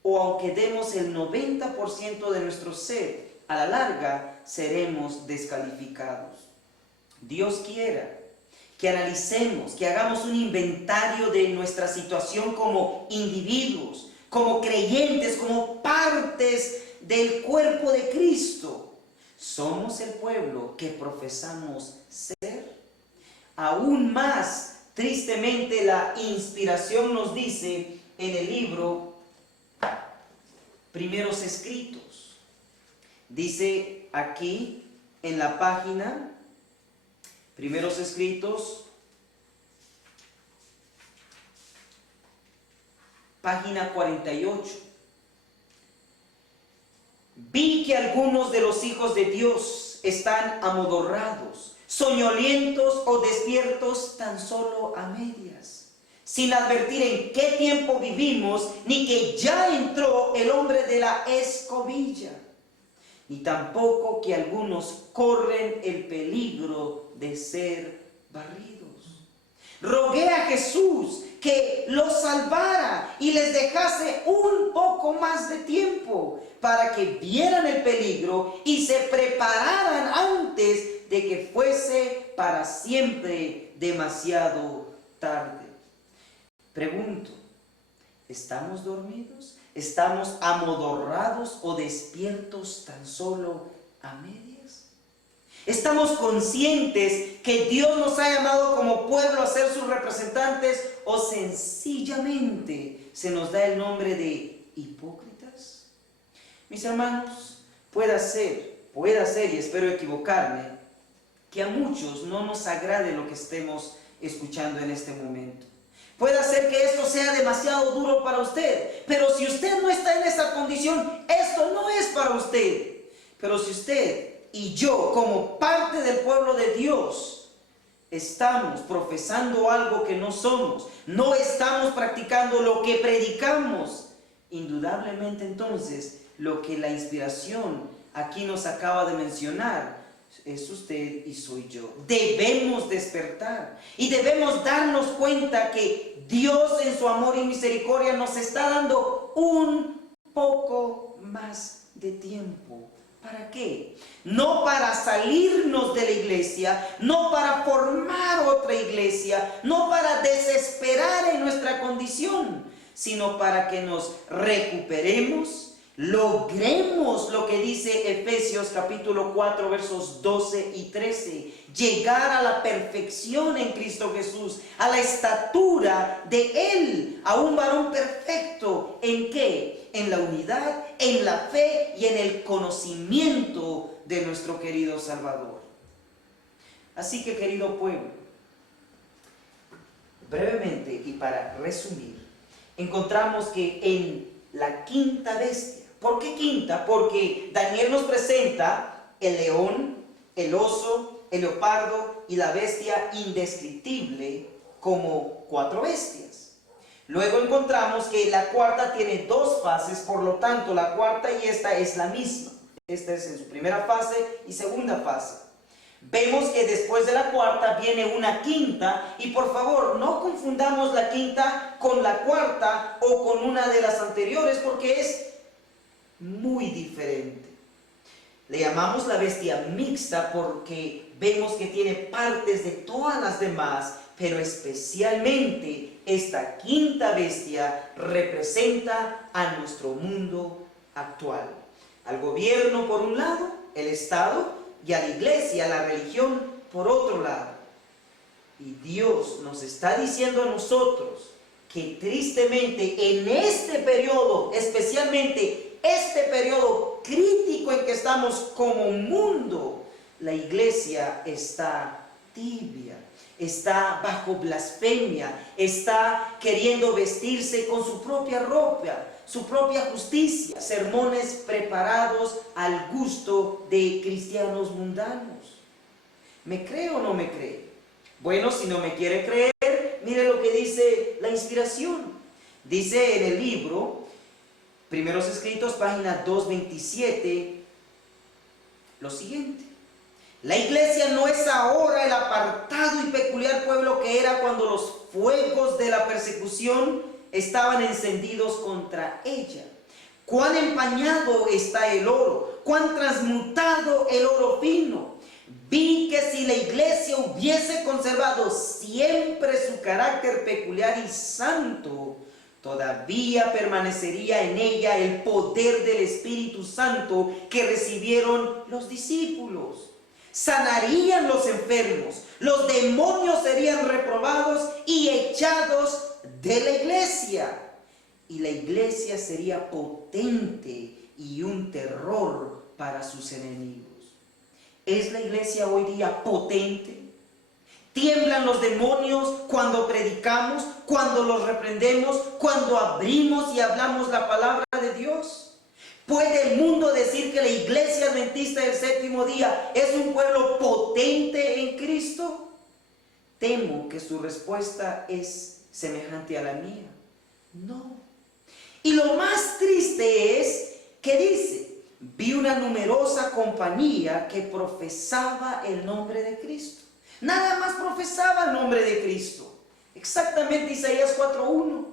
o aunque demos el 90% de nuestro ser, a la larga seremos descalificados. Dios quiera que analicemos, que hagamos un inventario de nuestra situación como individuos, como creyentes, como partes del cuerpo de Cristo. ¿Somos el pueblo que profesamos ser? Aún más, tristemente, la inspiración nos dice en el libro Primeros Escritos. Dice aquí en la página Primeros Escritos, página 48. Vi que algunos de los hijos de Dios están amodorrados, soñolientos o despiertos tan solo a medias, sin advertir en qué tiempo vivimos, ni que ya entró el hombre de la escobilla, ni tampoco que algunos corren el peligro de ser barridos. Rogué a Jesús que los salvara y les dejase un poco más de tiempo, para que vieran el peligro y se prepararan antes de que fuese para siempre demasiado tarde. Pregunto, ¿Estamos dormidos? ¿Estamos amodorrados o despiertos tan solo a medias? ¿Estamos conscientes que Dios nos ha llamado como pueblo a ser sus representantes o sencillamente se nos da el nombre de hipócritas? Mis hermanos, puede ser, y espero equivocarme, que a muchos no nos agrade lo que estemos escuchando en este momento. Puede ser que esto sea demasiado duro para usted, pero si usted no está en esa condición, esto no es para usted. Pero si usted y yo, como parte del pueblo de Dios, estamos profesando algo que no somos, no estamos practicando lo que predicamos, indudablemente entonces lo que la inspiración aquí nos acaba de mencionar es usted y soy yo. Debemos despertar y debemos darnos cuenta que Dios en su amor y misericordia nos está dando un poco más de tiempo. ¿Para qué? No para salirnos de la iglesia, no para formar otra iglesia, no para desesperar en nuestra condición, sino para que nos recuperemos, logremos lo que dice Efesios capítulo 4 versos 12 y 13, llegar a la perfección en Cristo Jesús, a la estatura de Él, a un varón perfecto. ¿En qué? En la unidad, en la fe y en el conocimiento de nuestro querido Salvador. Así que, querido pueblo, brevemente y para resumir, encontramos que en la quinta bestia, ¿por qué quinta? Porque Daniel nos presenta el león, el oso, el leopardo y la bestia indescriptible como 4 bestias. Luego encontramos que la cuarta tiene 2 fases, por lo tanto la cuarta y esta es la misma. Esta es en su primera fase y segunda fase. Vemos que después de la cuarta viene una quinta y por favor no confundamos la quinta con la cuarta o con una de las anteriores porque es muy diferente. Le llamamos la bestia mixta porque vemos que tiene partes de todas las demás, pero especialmente esta quinta bestia representa a nuestro mundo actual. Al gobierno por un lado, el Estado, y a la iglesia, a la religión por otro lado. Y Dios nos está diciendo a nosotros que tristemente en este periodo, especialmente este periodo crítico en que estamos como mundo, la iglesia está tibia, está bajo blasfemia, está queriendo vestirse con su propia ropa, su propia justicia, sermones preparados al gusto de cristianos mundanos. ¿Me cree o no me cree? Bueno, si no me quiere creer, mire lo que dice la inspiración. Dice en el libro, Primeros Escritos, página 227, lo siguiente. La iglesia no es ahora el apartado y peculiar pueblo que era cuando los fuegos de la persecución estaban encendidos contra ella. Cuán empañado está el oro, cuán transmutado el oro fino. Vi que si la iglesia hubiese conservado siempre su carácter peculiar y santo, todavía permanecería en ella el poder del Espíritu Santo que recibieron los discípulos. Sanarían los enfermos, los demonios serían reprobados y echados de la iglesia. Y la iglesia sería potente y un terror para sus enemigos. ¿Es la iglesia hoy día potente? ¿Tiemblan los demonios cuando predicamos, cuando los reprendemos, cuando abrimos y hablamos la palabra de Dios? ¿Puede el mundo decir que la iglesia adventista del séptimo día es un pueblo potente en Cristo? Temo que su respuesta es semejante a la mía. No. Y lo más triste es que dice, vi una numerosa compañía que profesaba el nombre de Cristo. Nada más profesaba el nombre de Cristo. Exactamente Isaías 4:1.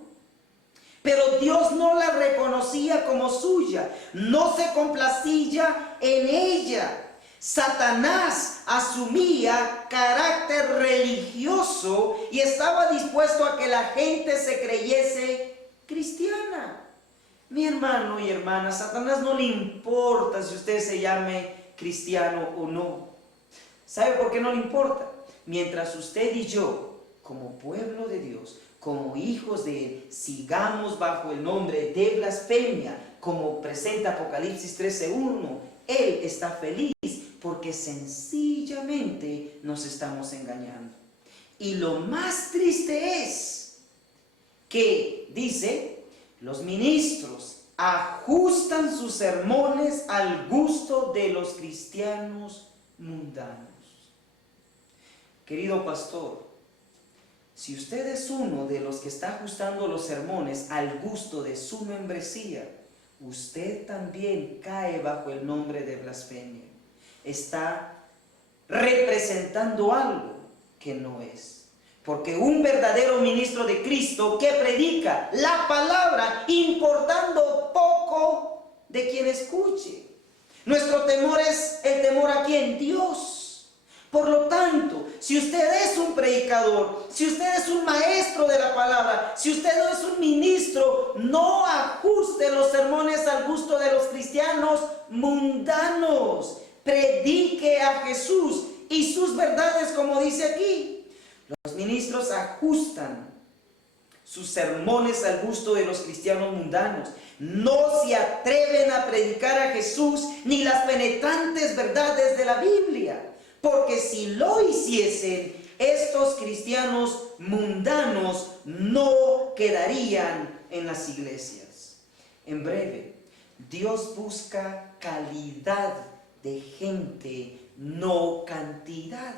Pero Dios no la reconocía como suya, no se complacía en ella. Satanás asumía carácter religioso y estaba dispuesto a que la gente se creyese cristiana. Mi hermano y hermana, a Satanás no le importa si usted se llame cristiano o no. ¿Sabe por qué no le importa? Mientras usted y yo, como pueblo de Dios, como hijos de Él, sigamos bajo el nombre de blasfemia, como presenta Apocalipsis 13:1, Él está feliz porque sencillamente nos estamos engañando. Y lo más triste es que, dice, los ministros ajustan sus sermones al gusto de los cristianos mundanos. Querido pastor, si usted es uno de los que está ajustando los sermones al gusto de su membresía, usted también cae bajo el nombre de blasfemia. Está representando algo que no es. Porque un verdadero ministro de Cristo que predica la palabra, importando poco de quien escuche. Nuestro temor es el temor a quién, Dios. Por lo tanto, si usted es un predicador, si usted es un maestro de la palabra, si usted no es un ministro, no ajuste los sermones al gusto de los cristianos mundanos. Predique a Jesús y sus verdades, como dice aquí. Los ministros ajustan sus sermones al gusto de los cristianos mundanos. No se atreven a predicar a Jesús ni las penetrantes verdades de la Biblia. Porque si lo hiciesen, estos cristianos mundanos no quedarían en las iglesias. En breve, Dios busca calidad de gente, no cantidad.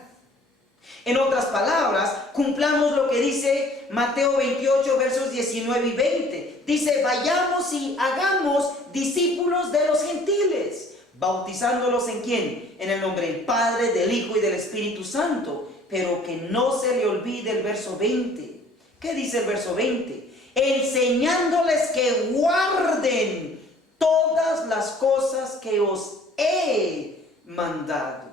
En otras palabras, cumplamos lo que dice Mateo 28, versos 19 y 20. Dice, vayamos y hagamos discípulos de los gentiles, bautizándolos ¿en quién? En el nombre del Padre, del Hijo y del Espíritu Santo. Pero que no se le olvide el verso 20. ¿Qué dice el verso 20? Enseñándoles que guarden todas las cosas que os he mandado.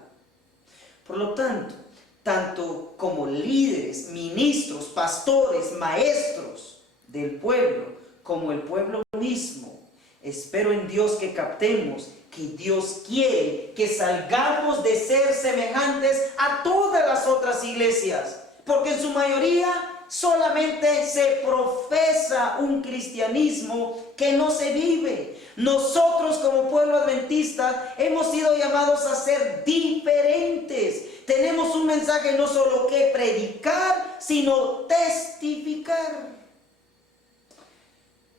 Por lo tanto como líderes, ministros, pastores, maestros del pueblo, como el pueblo mismo, espero en Dios que captemos que Dios quiere que salgamos de ser semejantes a todas las otras iglesias, porque en su mayoría solamente se profesa un cristianismo que no se vive. Nosotros como pueblo adventista hemos sido llamados a ser diferentes. Tenemos un mensaje no solo que predicar, sino testificar.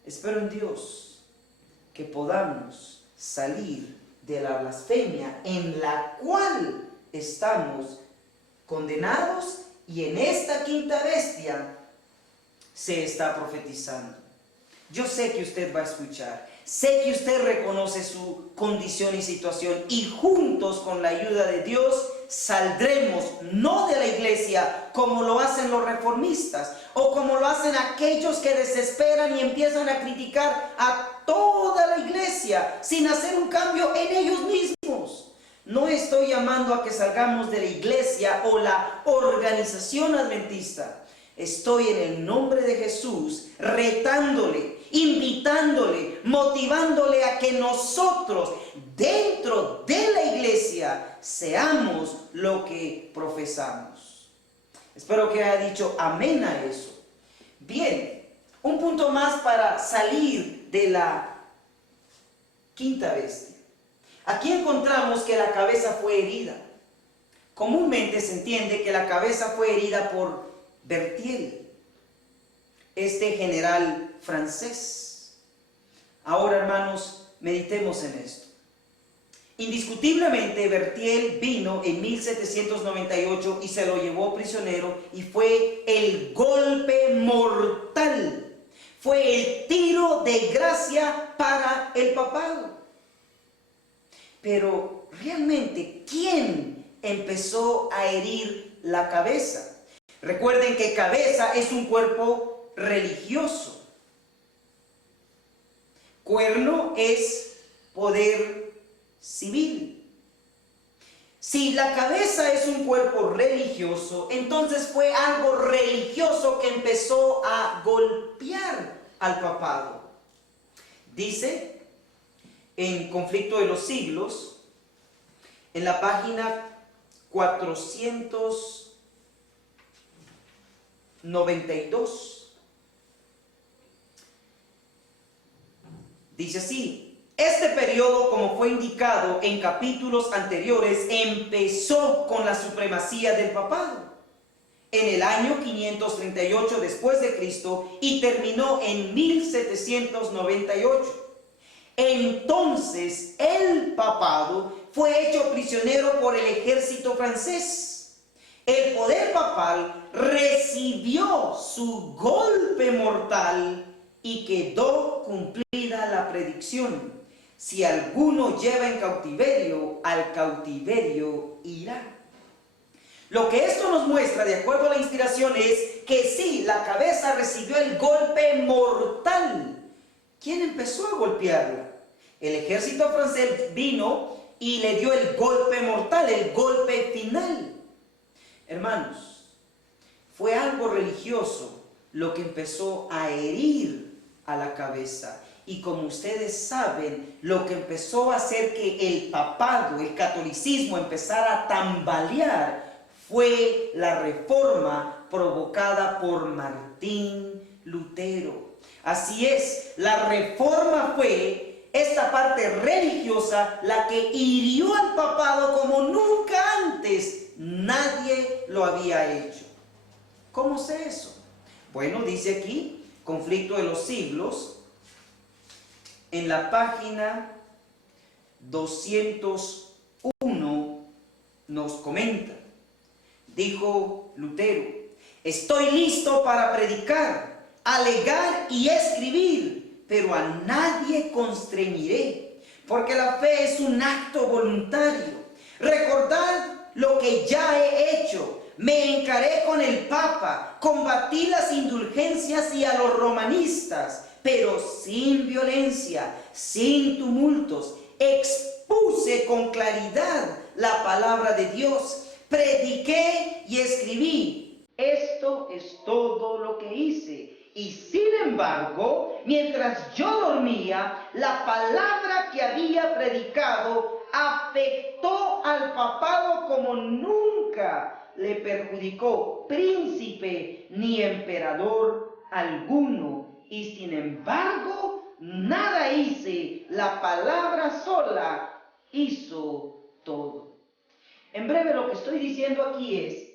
Espero en Dios que podamos salir de la blasfemia en la cual estamos condenados y en esta quinta bestia se está profetizando. Yo sé que usted va a escuchar, sé que usted reconoce su condición y situación y juntos con la ayuda de Dios saldremos no de la iglesia como lo hacen los reformistas o como lo hacen aquellos que desesperan y empiezan a criticar a toda la iglesia sin hacer un cambio en ellos mismos. No estoy llamando a que salgamos de la iglesia o la organización adventista. Estoy en el nombre de Jesús retándole, invitándole, motivándole a que nosotros dentro de la iglesia seamos lo que profesamos. Espero que haya dicho amén a eso. Bien, un punto más para salir de la quinta bestia. Aquí encontramos que la cabeza fue herida. Comúnmente se entiende que la cabeza fue herida por Berthier, este general francés. Ahora, hermanos, meditemos en esto. Indiscutiblemente, Berthier vino en 1798 y se lo llevó prisionero y fue el golpe mortal. Fue el tiro de gracia para el papado. Pero, realmente, ¿quién empezó a herir la cabeza? Recuerden que cabeza es un cuerpo religioso. Cuerno es poder civil. Si la cabeza es un cuerpo religioso, entonces fue algo religioso que empezó a golpear al papado. Dice en Conflicto de los Siglos, en la página 492, dice así: este periodo, como fue indicado en capítulos anteriores, empezó con la supremacía del papado en el año 538 después de Cristo y terminó en 1798. Entonces el papado fue hecho prisionero por el ejército francés. El poder papal recibió su golpe mortal y quedó cumplida la predicción: si alguno lleva en cautiverio, al cautiverio irá. Lo que esto nos muestra, de acuerdo a la inspiración, es que sí, la cabeza recibió el golpe mortal. ¿Quién empezó a golpearla? El ejército francés vino y le dio el golpe mortal, el golpe final. Hermanos, fue algo religioso lo que empezó a herir a la cabeza. Y como ustedes saben, lo que empezó a hacer que el papado, el catolicismo, empezara a tambalear fue la reforma provocada por Martín Lutero. Así es, la reforma fue esta parte religiosa la que hirió al papado como nunca antes nadie lo había hecho. ¿Cómo sé eso? Bueno, dice aquí, Conflicto de los Siglos, en la página 201 nos comenta. Dijo Lutero: estoy listo para predicar, alegar y escribir, pero a nadie constreñiré, porque la fe es un acto voluntario. Recordad lo que ya he hecho. Me encaré con el Papa, combatí las indulgencias y a los romanistas, pero sin violencia, sin tumultos. Expuse con claridad la palabra de Dios. Prediqué y escribí. Esto es todo lo que hice. Y sin embargo, mientras yo dormía, la palabra que había predicado afectó al papado como nunca. Le perjudicó príncipe ni emperador alguno. Y sin embargo, nada hice. La palabra sola hizo todo. En breve, lo que estoy diciendo aquí es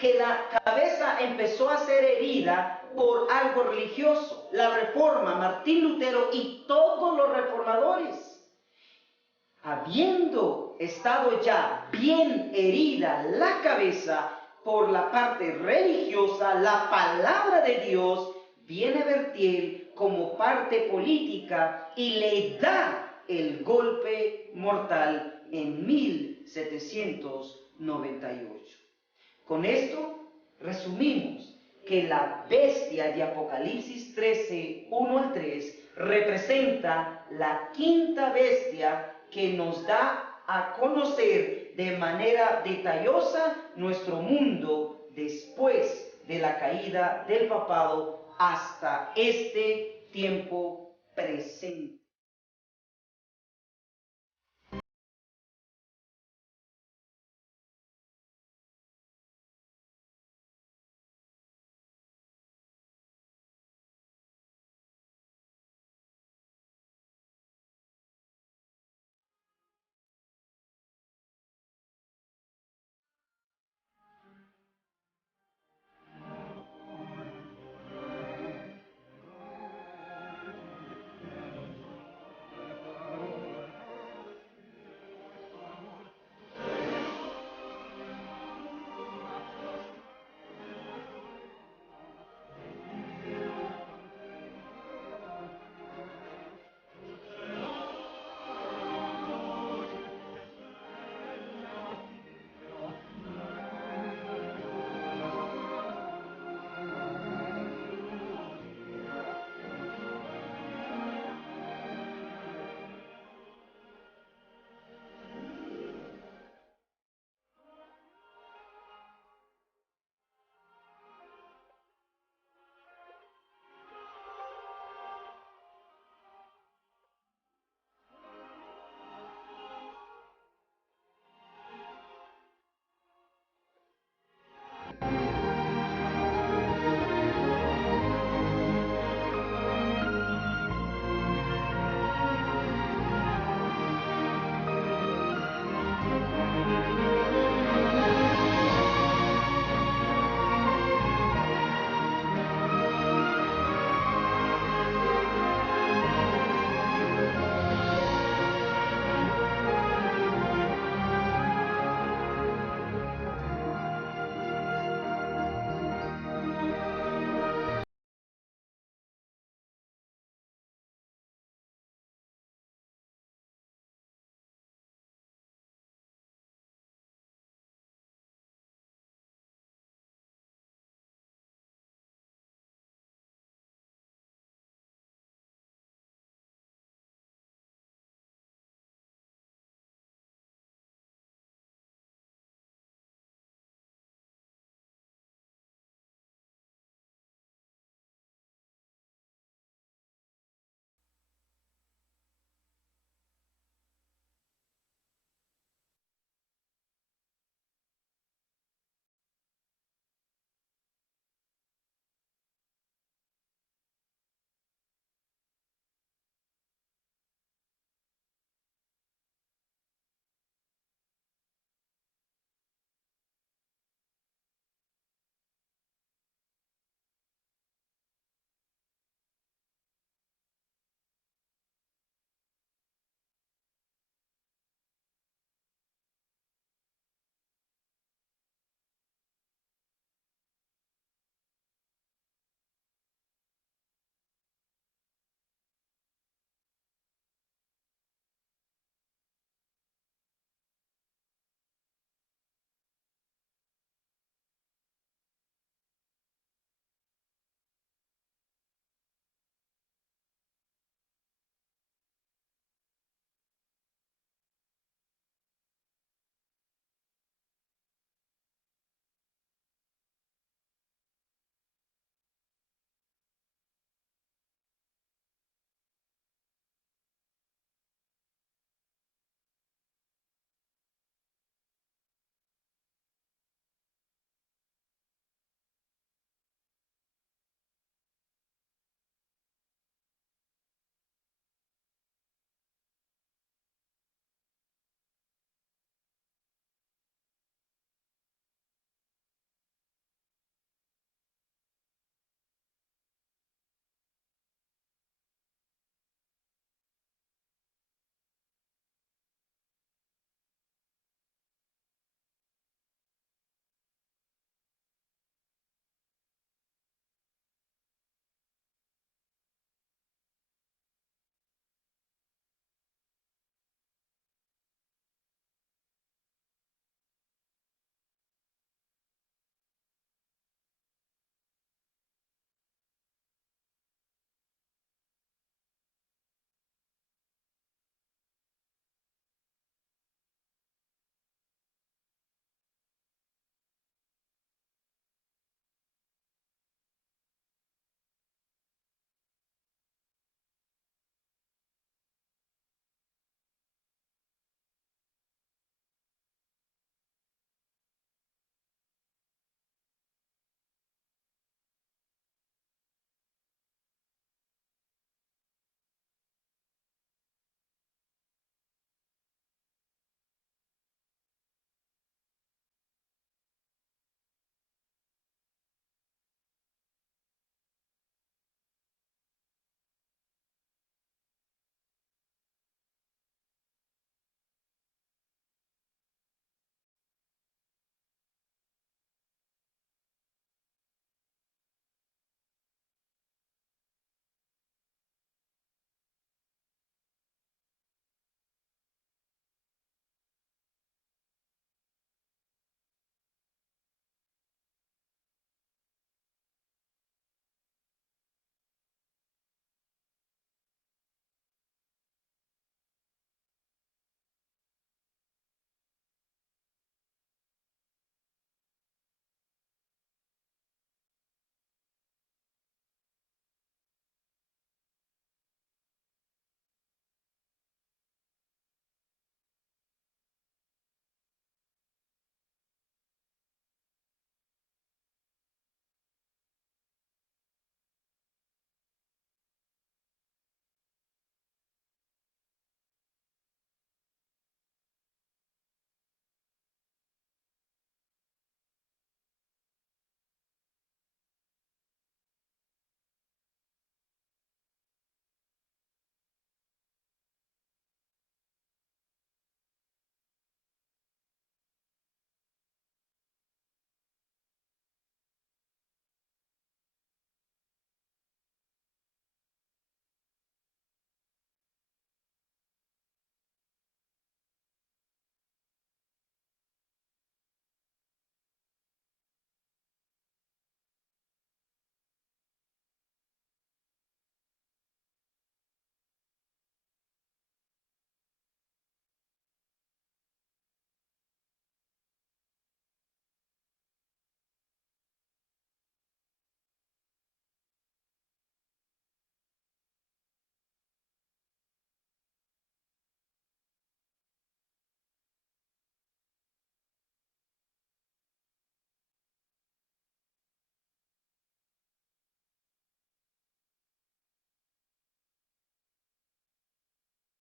que la cabeza empezó a ser herida por algo religioso. La reforma, Martín Lutero y todos los reformadores, habiendo estado ya bien herida la cabeza por la parte religiosa, la palabra de Dios viene Berthier como parte política y le da el golpe mortal en 1798. Con esto resumimos que la bestia de Apocalipsis 13, 1 al 3, representa la quinta bestia que nos da a conocer de manera detallosa nuestro mundo después de la caída del papado hasta este tiempo presente.